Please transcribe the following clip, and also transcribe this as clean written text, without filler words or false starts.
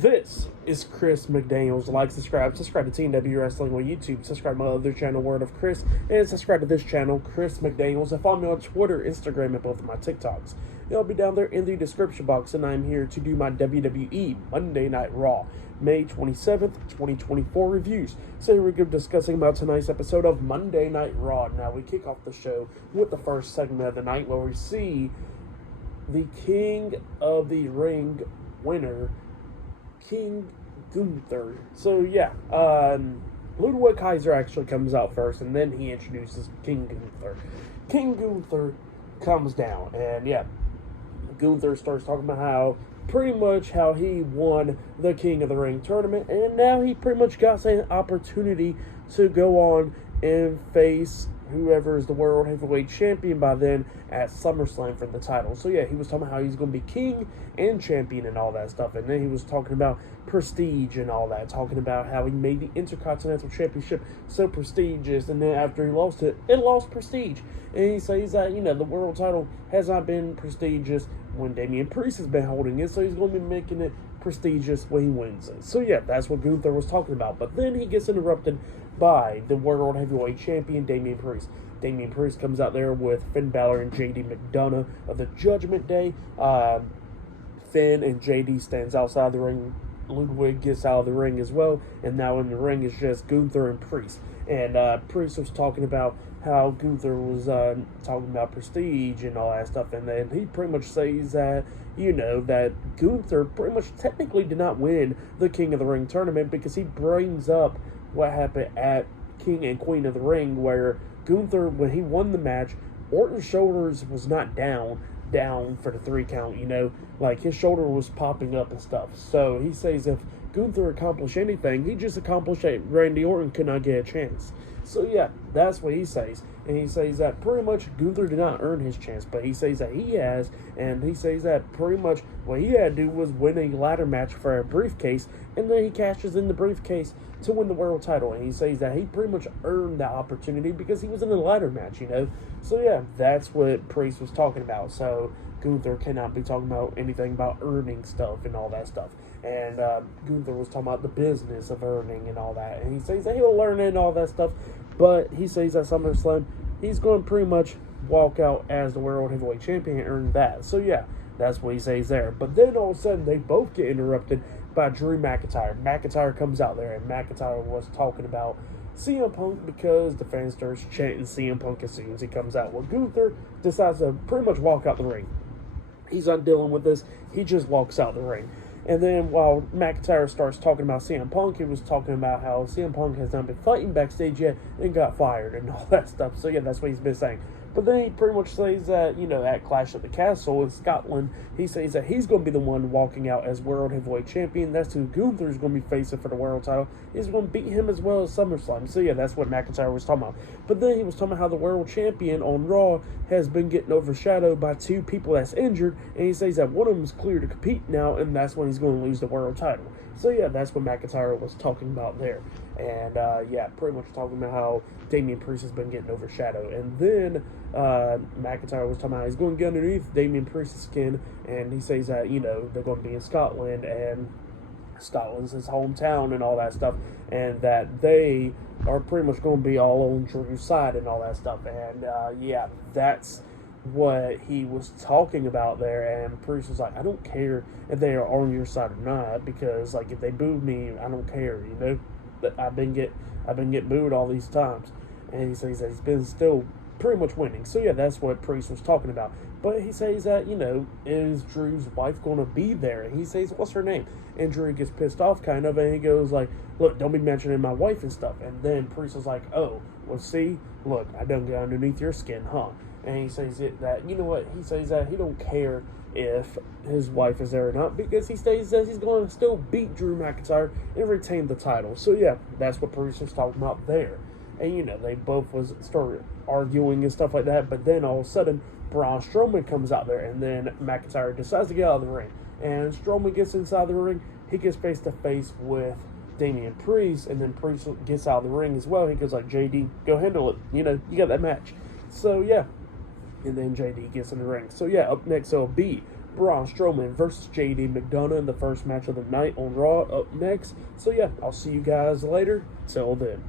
This is Chris McDaniels. Like, subscribe to TNW Wrestling on YouTube. Subscribe to my other channel, Word of Chris, and subscribe to this channel, Chris McDaniels. And follow me on Twitter, Instagram, and both of my TikToks. It'll be down there in the description box, and I'm here to do my WWE Monday Night Raw, May 27th, 2024 reviews. So here we go discussing about tonight's episode of Monday Night Raw. Now we kick off the show with the first segment of the night where we see the King of the Ring winner, King Gunther. So yeah, Ludwig Kaiser actually comes out first, and then he introduces King Gunther. King Gunther comes down, and yeah, Gunther starts talking about how he won the King of the Ring tournament, and now he pretty much got an opportunity to go on and face whoever is the World Heavyweight Champion by then at SummerSlam for the title. So yeah, he was talking about how he's going to be king and champion and all that stuff. And then he was talking about prestige and all that, talking about how he made the Intercontinental Championship so prestigious, and then after he lost it, it lost prestige. And he says that, the world title has not been prestigious when Damian Priest has been holding it, so he's going to be making it prestigious when he wins it. So yeah, that's what Gunther was talking about. But then he gets interrupted by the World Heavyweight Champion, Damian Priest. Damian Priest comes out there with Finn Balor and JD McDonough of the Judgment Day. Finn and JD stands outside the ring. Ludwig gets out of the ring as well, and now in the ring is just Gunther and Priest. And Priest was talking about how Gunther was talking about prestige and all that stuff, and then he pretty much says that, that Gunther pretty much technically did not win the King of the Ring tournament, because he brings up what happened at King and Queen of the Ring, where Gunther, when he won the match, Orton's shoulders was not down for the 3 count, like his shoulder was popping up and stuff. So he says if Gunther accomplished anything, he just accomplished that Randy Orton could not get a chance. So yeah, that's what he says. And he says that pretty much Gunther did not earn his chance, but he says that he has, and he says that pretty much what he had to do was win a ladder match for a briefcase, and then he cashes in the briefcase to win the world title. And he says that he pretty much earned that opportunity because he was in a ladder match, So yeah, that's what Priest was talking about. So Gunther cannot be talking about anything about earning stuff and all that stuff. And Gunther was talking about the business of earning and all that. And he says that he'll learn it and all that stuff. But he says at SummerSlam, he's going to pretty much walk out as the World Heavyweight Champion and earn that. So yeah, that's what he says there. But then all of a sudden, they both get interrupted by Drew McIntyre. McIntyre comes out there, and McIntyre was talking about CM Punk because the fans starts chanting CM Punk as soon as he comes out. Well, Gunther decides to pretty much walk out the ring. He's not dealing with this. He just walks out the ring. And then while McIntyre starts talking about CM Punk, he was talking about how CM Punk has not been fighting backstage yet and got fired and all that stuff. So yeah, that's what he's been saying. But then he pretty much says that, at Clash at the Castle in Scotland, he says that he's going to be the one walking out as World Heavyweight Champion. That's who Gunther's going to be facing for the world title. He's going to beat him as well as SummerSlam. So yeah, that's what McIntyre was talking about. But then he was talking about how the World Champion on Raw has been getting overshadowed by 2 people that's injured. And he says that one of them is clear to compete now, and that's when he's going to lose the world title. So yeah, that's what McIntyre was talking about there. And yeah, pretty much talking about how Damian Priest has been getting overshadowed. And then McIntyre was talking about he's going to get underneath Damian Priest's skin, and he says that, they're going to be in Scotland, and Scotland's his hometown and all that stuff, and that they are pretty much going to be all on Drew's side and all that stuff. And yeah, that's what he was talking about there. And Priest was like, I don't care if they are on your side or not, because like if they booed me, I don't care, I've been getting booed all these times. And he says that he's been still pretty much winning. So yeah, that's what Priest was talking about. But he says that, is Drew's wife going to be there? And he says, what's her name? And Drew gets pissed off kind of, and he goes like, look, don't be mentioning my wife and stuff. And then Priest was like, oh, well, see, look, I done got underneath your skin, huh? And he says that, he says that he don't care if his wife is there or not, because he says that he's going to still beat Drew McIntyre and retain the title. So yeah, that's what Priest was talking about there. And they both started arguing and stuff like that. But then all of a sudden, Braun Strowman comes out there, and then McIntyre decides to get out of the ring. And Strowman gets inside the ring. He gets face to face with Damian Priest, and then Priest gets out of the ring as well. He goes like, JD, go handle it. You got that match. So yeah. And then JD gets in the ring. So yeah, up next it'll be Braun Strowman versus JD McDonough in the first match of the night on Raw up next. So yeah, I'll see you guys later. Till then.